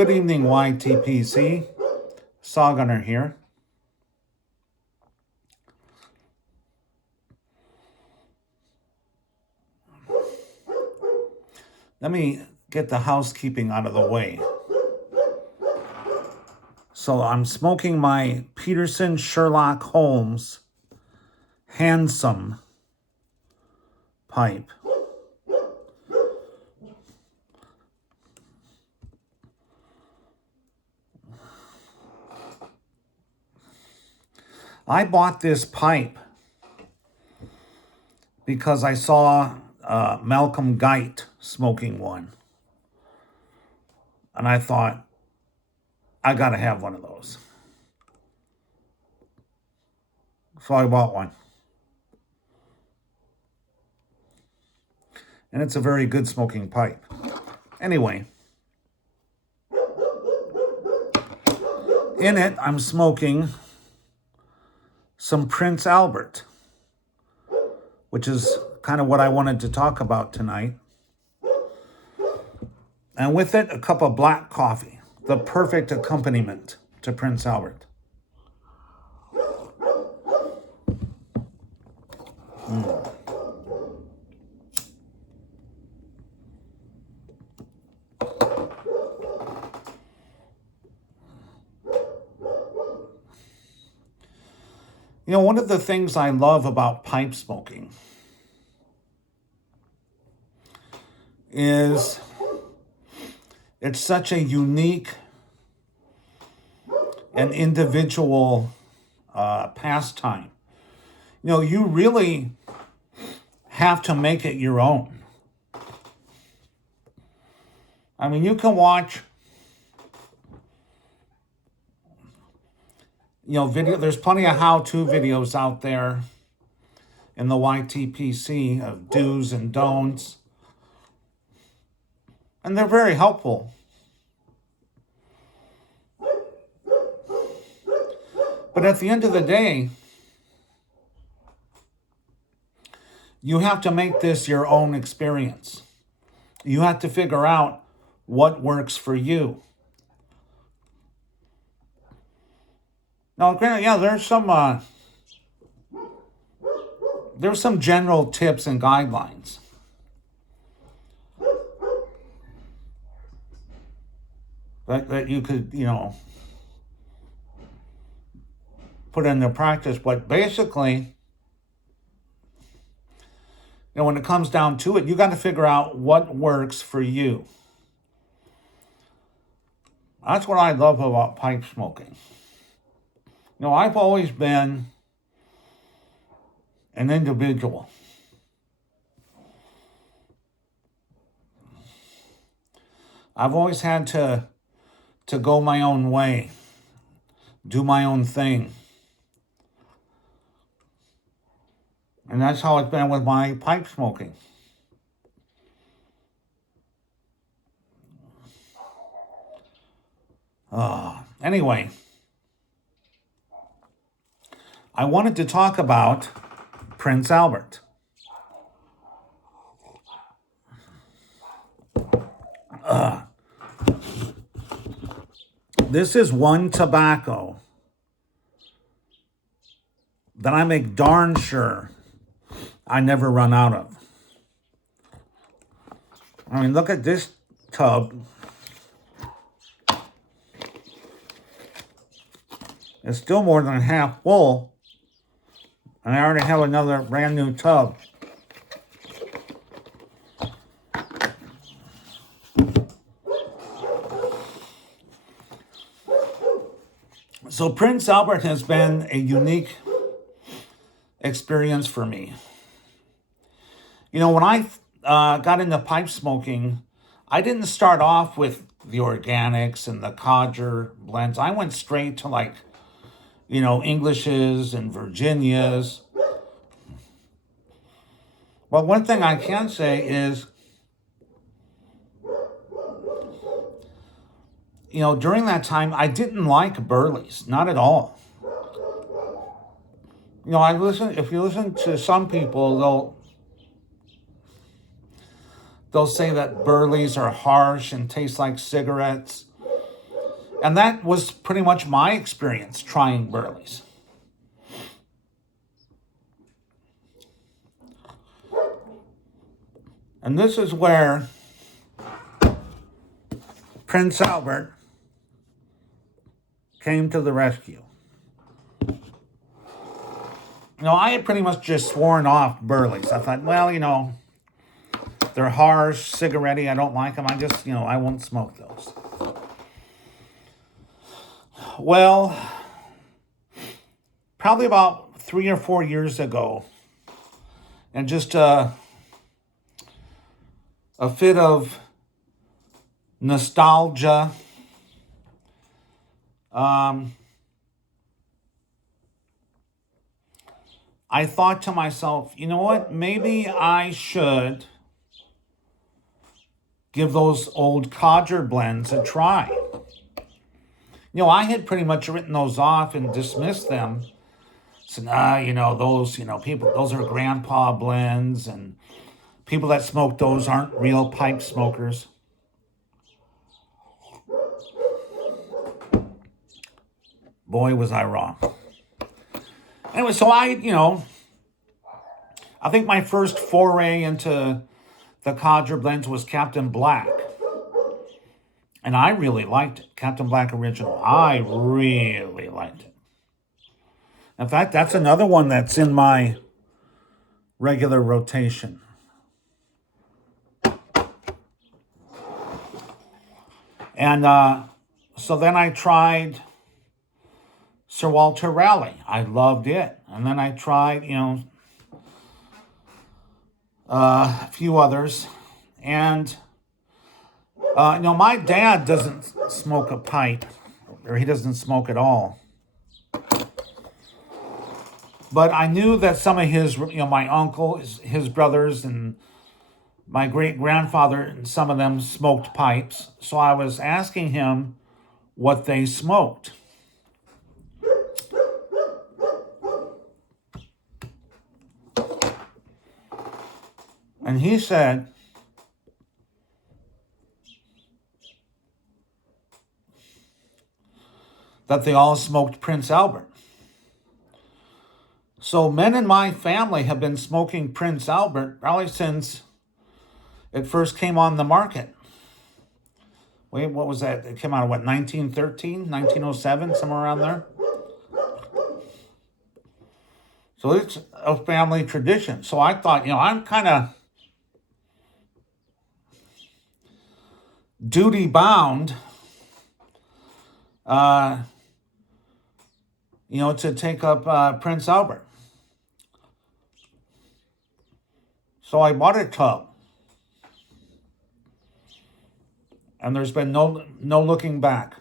Good evening, YTPC. Sawgunner here. Let me get the housekeeping out of the way. So I'm smoking my Peterson Sherlock Holmes Handsome pipe. I bought this pipe because I saw Malcolm Guite smoking one. And I thought, I gotta have one of those. So I bought one. And it's a very good smoking pipe. Anyway, in it, I'm smoking some Prince Albert, which is kind of what I wanted to talk about tonight. And with it, a cup of black coffee, the perfect accompaniment to Prince Albert. You know, one of the things I love about pipe smoking is it's such a unique and individual pastime. You know, you really have to make it your own. I mean, you can watch, video. There's plenty of how-to videos out there in the YTPC of do's and don'ts. And they're very helpful. But at the end of the day, you have to make this your own experience. You have to figure out what works for you. Now, granted, yeah, there's some general tips and guidelines. That you could, put into practice. But basically, when it comes down to it, you got to figure out what works for you. That's what I love about pipe smoking. I've always been an individual. I've always had to go my own way, do my own thing. And that's how it's been with my pipe smoking. Anyway, I wanted to talk about Prince Albert. This is one tobacco that I make darn sure I never run out of. I mean, look at this tub. It's still more than half full, and I already have another brand new tub. So Prince Albert has been a unique experience for me. When I got into pipe smoking, I didn't start off with the organics and the codger blends. I went straight to Englishes and Virginias. Well, one thing I can say is, during that time, I didn't like Burleys, not at all. If you listen to some people, they'll say that Burleys are harsh and taste like cigarettes. And that was pretty much my experience trying Burley's. And this is where Prince Albert came to the rescue. I had pretty much just sworn off Burley's. I thought, well, they're harsh, cigarette-y, I don't like them. I just, I won't smoke those. Well, probably about 3 or 4 years ago, and just a fit of nostalgia, I thought to myself, you know what, maybe I should give those old Codger blends a try. I had pretty much written those off and dismissed them. So, those, people, those are grandpa blends, and people that smoke those aren't real pipe smokers. Boy, was I wrong. Anyway, so I think my first foray into the Codger blends was Captain Black. And I really liked it. Captain Black Original. I really liked it. In fact, that's another one that's in my regular rotation. And so then I tried Sir Walter Raleigh. I loved it. And then I tried, a few others. And, my dad doesn't smoke a pipe, or he doesn't smoke at all. But I knew that some of his, my uncle, his brothers, and my great-grandfather, and some of them smoked pipes. So I was asking him what they smoked. And he said that they all smoked Prince Albert. So men in my family have been smoking Prince Albert probably since it first came on the market. Wait, what was that? It came out of 1913, 1907, somewhere around there? So it's a family tradition. So I thought, I'm kind of duty bound, to take up Prince Albert. So I bought a tub. And there's been no looking back.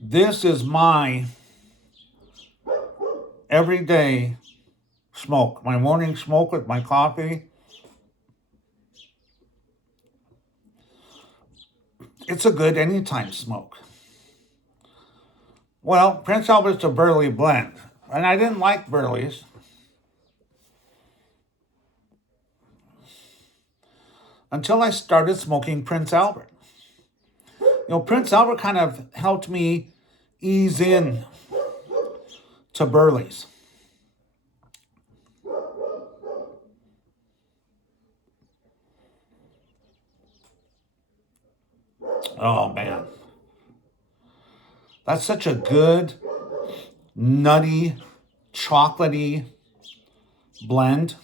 This is my everyday smoke. My morning smoke with my coffee. It's a good anytime smoke. Well, Prince Albert's a Burley blend. And I didn't like Burley's. Until I started smoking Prince Albert. Prince Albert kind of helped me ease in to Burley's. Oh, man. That's such a good, nutty, chocolatey blend.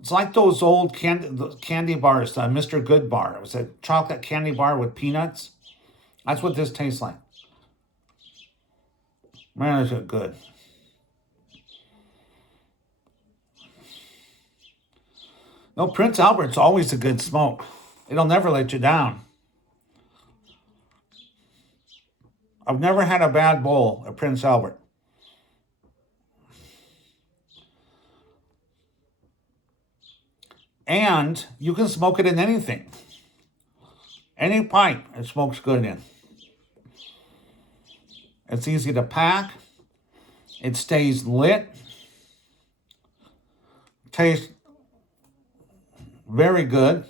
It's like those old candy bars, Mr. Good bar. It was a chocolate candy bar with peanuts. That's what this tastes like. Man, is it good. No, Prince Albert's always a good smoke. It'll never let you down. I've never had a bad bowl of Prince Albert. And you can smoke it in anything. Any pipe, it smokes good in. It's easy to pack. It stays lit. Tastes very good.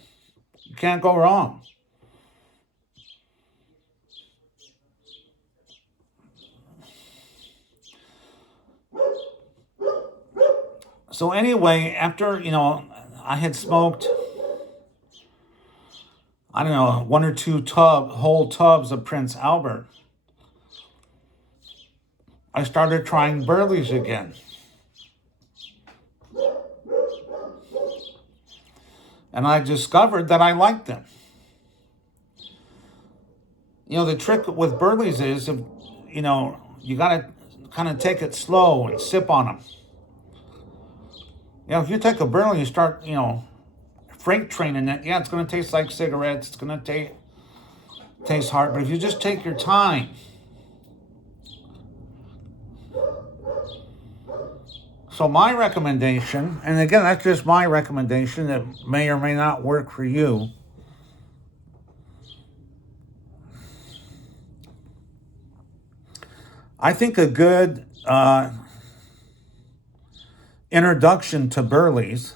can't go wrong. So anyway, after, I had smoked, I don't know, one or two whole tubs of Prince Albert, I started trying Burley's again. And I discovered that I liked them. The trick with Burley's is, you got to kind of take it slow and sip on them. If you take a Burley and start, freight training it, yeah, it's going to taste like cigarettes. It's going to taste hard. But if you just take your time, so my recommendation, and again, that's just my recommendation that may or may not work for you. I think a good introduction to Burley's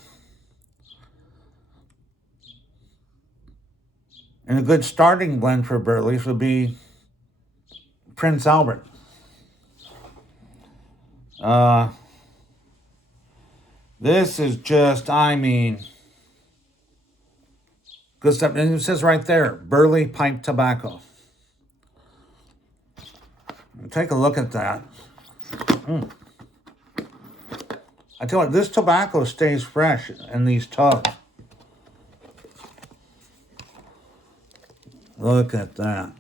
and a good starting blend for Burley's would be Prince Albert. This is just, good stuff. And it says right there, Burley pipe tobacco. Take a look at that. I tell you what, this tobacco stays fresh in these tubs. Look at that.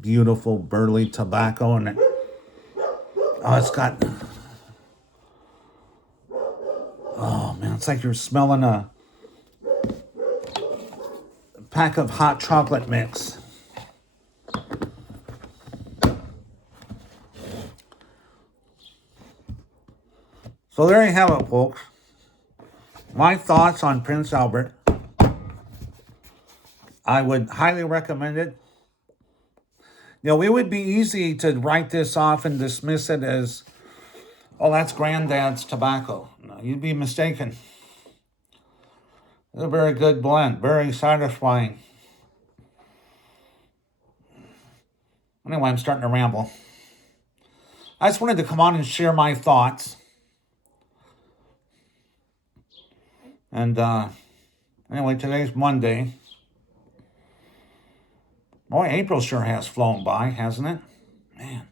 Beautiful Burley tobacco in it. Oh, it's got... Oh, man, it's like you're smelling a pack of hot chocolate mix. So there you have it, folks. My thoughts on Prince Albert. I would highly recommend it. It would be easy to write this off and dismiss it as, oh, that's granddad's tobacco. No, you'd be mistaken. It's a very good blend, very satisfying. Anyway, I'm starting to ramble. I just wanted to come on and share my thoughts. And anyway, today's Monday. Boy, April sure has flown by, hasn't it? Man.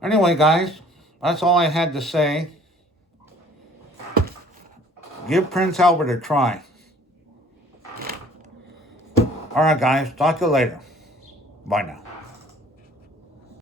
Anyway, guys, that's all I had to say. Give Prince Albert a try. All right, guys. Talk to you later. Bye now.